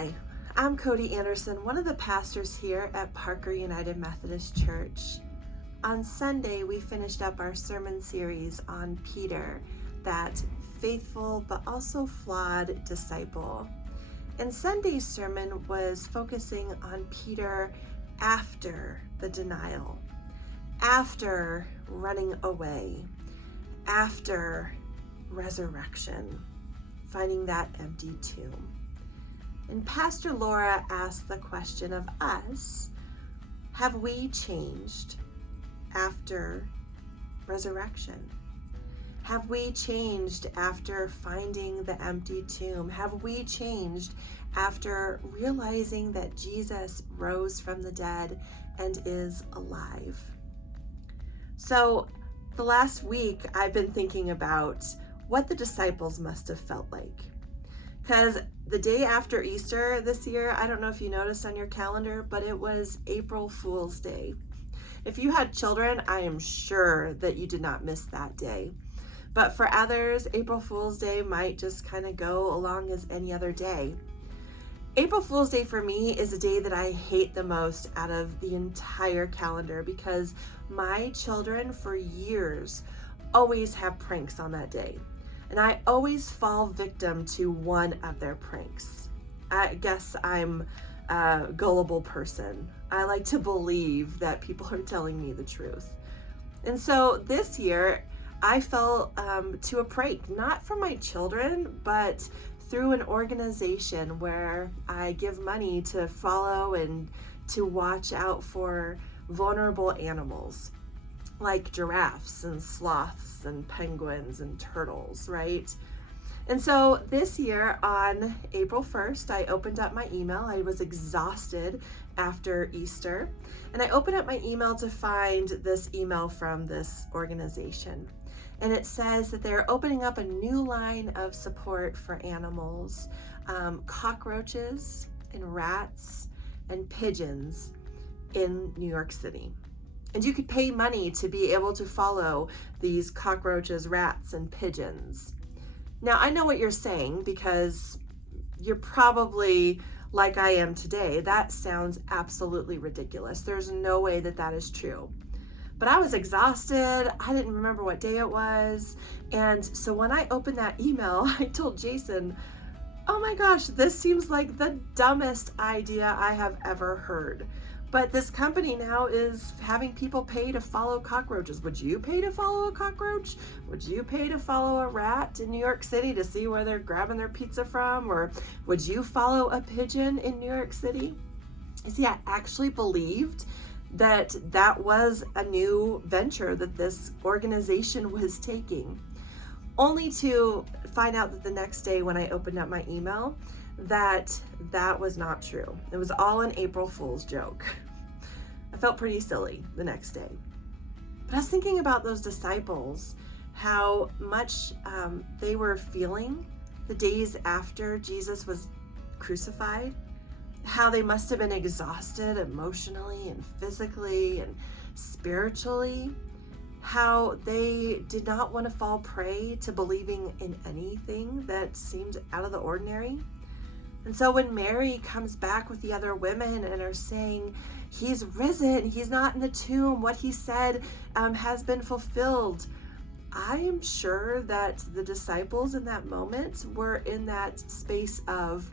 Hi, I'm Cody Anderson, one of the pastors here at Parker United Methodist Church. On Sunday, we finished up our sermon series on Peter, that faithful but also flawed disciple. And Sunday's sermon was focusing on Peter after the denial, after running away, after resurrection, finding that empty tomb. And Pastor Laura asked the question of us, have we changed after resurrection? Have we changed after finding the empty tomb? Have we changed after realizing that Jesus rose from the dead and is alive? So the last week I've been thinking about what the disciples must have felt like. Because the day after Easter this year, I don't know if you noticed on your calendar, but it was April Fool's Day. If you had children, I am sure that you did not miss that day. But for others, April Fool's Day might just kind of go along as any other day. April Fool's Day for me is a day that I hate the most out of the entire calendar because my children for years always have pranks on that day. And I always fall victim to one of their pranks. I guess I'm a gullible person. I like to believe that people are telling me the truth. And so this year, I fell to a prank, not from my children, but through an organization where I give money to follow and to watch out for vulnerable animals, like giraffes and sloths and penguins and turtles, right? And so this year on April 1st, I opened up my email. I was exhausted after Easter. And I opened up my email to find this email from this organization. And it says that they're opening up a new line of support for animals, cockroaches and rats and pigeons in New York City. And you could pay money to be able to follow these cockroaches, rats, and pigeons. Now, I know what you're saying because you're probably like I am today. That sounds absolutely ridiculous. There's no way that that is true. But I was exhausted. I didn't remember what day it was. And so when I opened that email, I told Jason, oh my gosh, this seems like the dumbest idea I have ever heard. But this company now is having people pay to follow cockroaches. Would you pay to follow a cockroach? Would you pay to follow a rat in New York City to see where they're grabbing their pizza from? Or would you follow a pigeon in New York City? You see, I actually believed that that was a new venture that this organization was taking, only to find out that the next day when I opened up my email, that was not true. It was all an April Fool's joke. I felt pretty silly the next day. But I was thinking about those disciples, how much they were feeling the days after Jesus was crucified, how they must have been exhausted emotionally and physically and spiritually, how they did not want to fall prey to believing in anything that seemed out of the ordinary. And so when Mary comes back with the other women and are saying, he's risen, he's not in the tomb, what he said has been fulfilled, I am sure that the disciples in that moment were in that space of,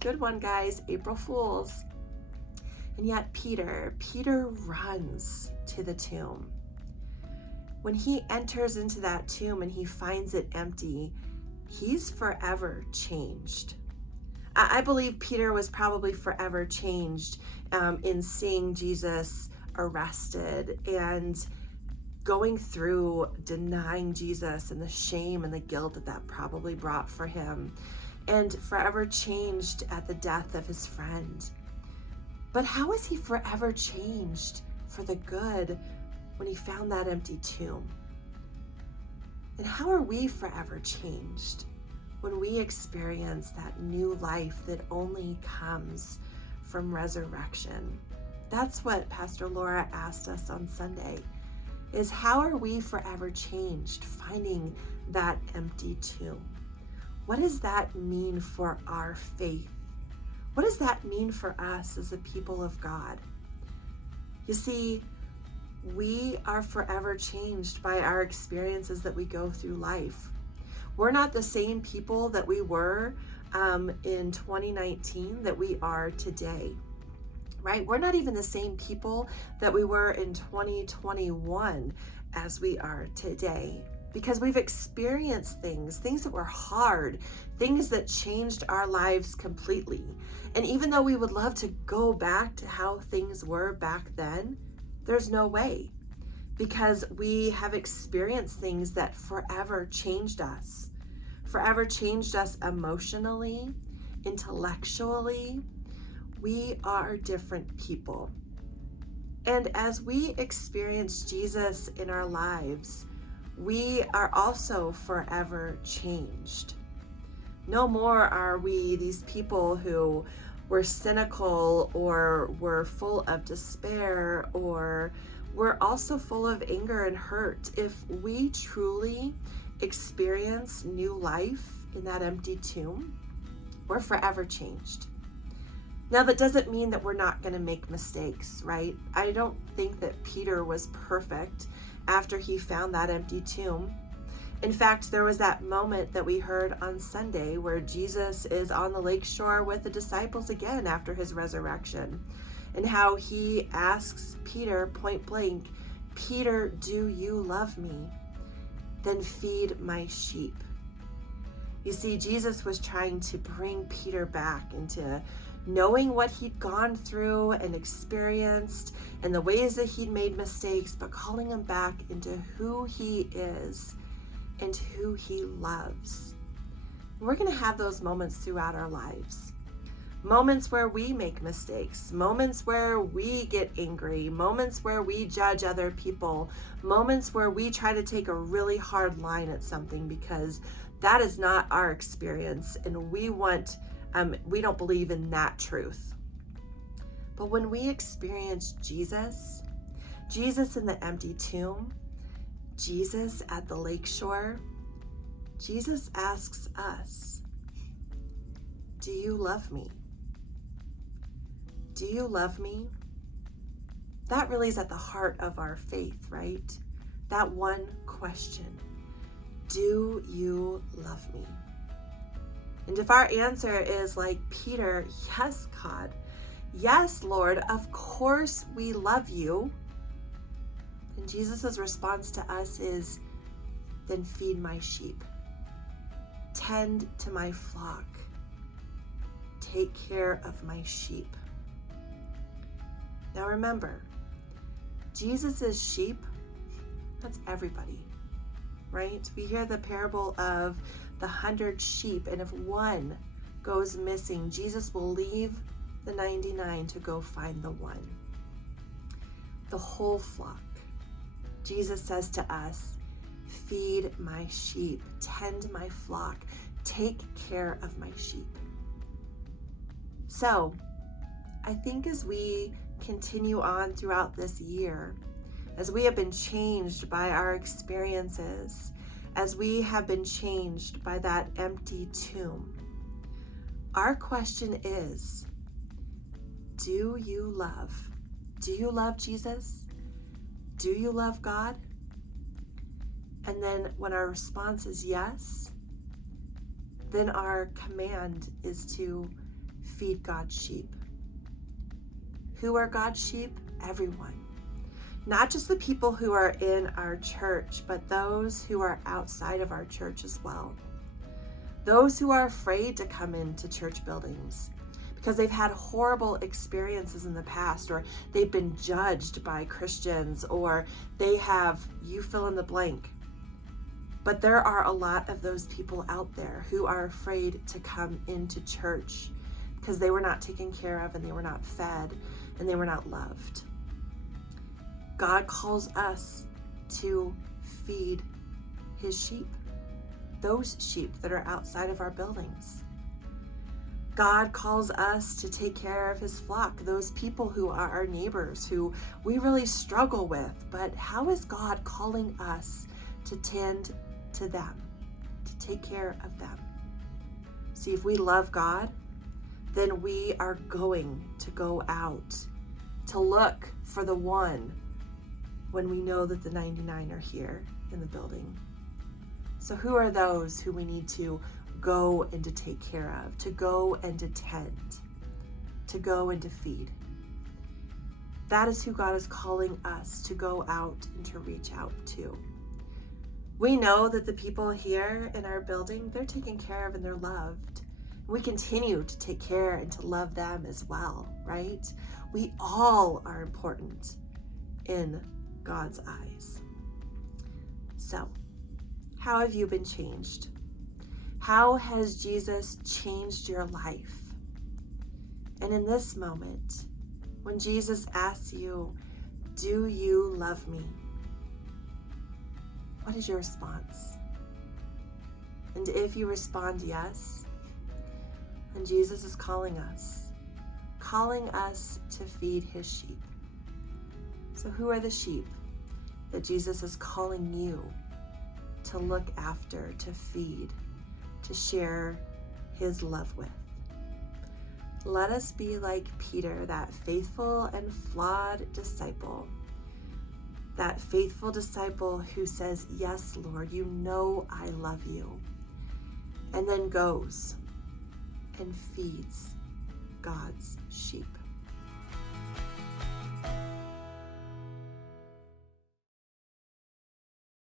good one guys, April Fools. And yet Peter runs to the tomb. When he enters into that tomb and he finds it empty, he's forever changed. I believe Peter was probably forever changed in seeing Jesus arrested and going through denying Jesus and the shame and the guilt that that probably brought for him, and forever changed at the death of his friend. But how was he forever changed for the good when he found that empty tomb? And how are we forever changed when we experience that new life that only comes from resurrection? That's what Pastor Laura asked us on Sunday, is how are we forever changed, finding that empty tomb? What does that mean for our faith? What does that mean for us as a people of God? You see, we are forever changed by our experiences that we go through life. We're not the same people that we were in 2019 that we are today, right? We're not even the same people that we were in 2021 as we are today, because we've experienced things that were hard, things that changed our lives completely. And even though we would love to go back to how things were back then, there's no way, because we have experienced things that forever changed us emotionally, intellectually. We are different people. And as we experience Jesus in our lives, we are also forever changed. No more are we these people who were cynical or were full of despair, or we're also full of anger and hurt. If we truly experience new life in that empty tomb, we're forever changed. Now, that doesn't mean that we're not going to make mistakes, right? I don't think that Peter was perfect after he found that empty tomb. In fact, there was that moment that we heard on Sunday where Jesus is on the lakeshore with the disciples again after his resurrection, and how he asks Peter point blank, "Peter, do you love me? Then feed my sheep." You see, Jesus was trying to bring Peter back into knowing what he'd gone through and experienced and the ways that he'd made mistakes, but calling him back into who he is and who he loves. We're going to have those moments throughout our lives. Moments where we make mistakes, moments where we get angry, moments where we judge other people, moments where we try to take a really hard line at something because that is not our experience, and we don't believe in that truth. But when we experience Jesus in the empty tomb, Jesus at the lakeshore, Jesus asks us, "Do you love me? Do you love me?" That really is at the heart of our faith, right? That one question, do you love me? And if our answer is like Peter, "Yes, God, yes, Lord, of course we love you," then Jesus' response to us is, "Then feed my sheep. Tend to my flock. Take care of my sheep." Now remember, Jesus' sheep, that's everybody, right? We hear the parable of the 100 sheep, and if one goes missing, Jesus will leave the 99 to go find the one. The whole flock. Jesus says to us, "Feed my sheep, tend my flock, take care of my sheep." So, I think as we continue on throughout this year, as we have been changed by our experiences, as we have been changed by that empty tomb, our question is, do you love Jesus? Do you love God? And then when our response is yes, then our command is to feed God's sheep. Who are God's sheep? Everyone. Not just the people who are in our church, but those who are outside of our church as well. Those who are afraid to come into church buildings because they've had horrible experiences in the past, or they've been judged by Christians, or they have, you fill in the blank. But there are a lot of those people out there who are afraid to come into church because they were not taken care of, and they were not fed, and they were not loved. God calls us to feed his sheep, those sheep that are outside of our buildings. God calls us to take care of his flock, those people who are our neighbors, who we really struggle with. But how is God calling us to tend to them, to take care of them? See, if we love God, then we are going to go out to look for the one when we know that the 99 are here in the building. So who are those who we need to go and to take care of, to go and to tend, to go and to feed? That is who God is calling us to go out and to reach out to. We know that the people here in our building, they're taken care of and they're loved. We continue to take care and to love them as well, right? We all are important in God's eyes. So, how have you been changed? How has Jesus changed your life? And in this moment, when Jesus asks you, "Do you love me?" what is your response? And if you respond yes, then Jesus is calling us to feed his sheep. So who are the sheep that Jesus is calling you to look after, to feed, to share his love with? Let us be like Peter, that faithful and flawed disciple. That faithful disciple who says, "Yes, Lord, you know I love you," and then goes and feeds God's sheep.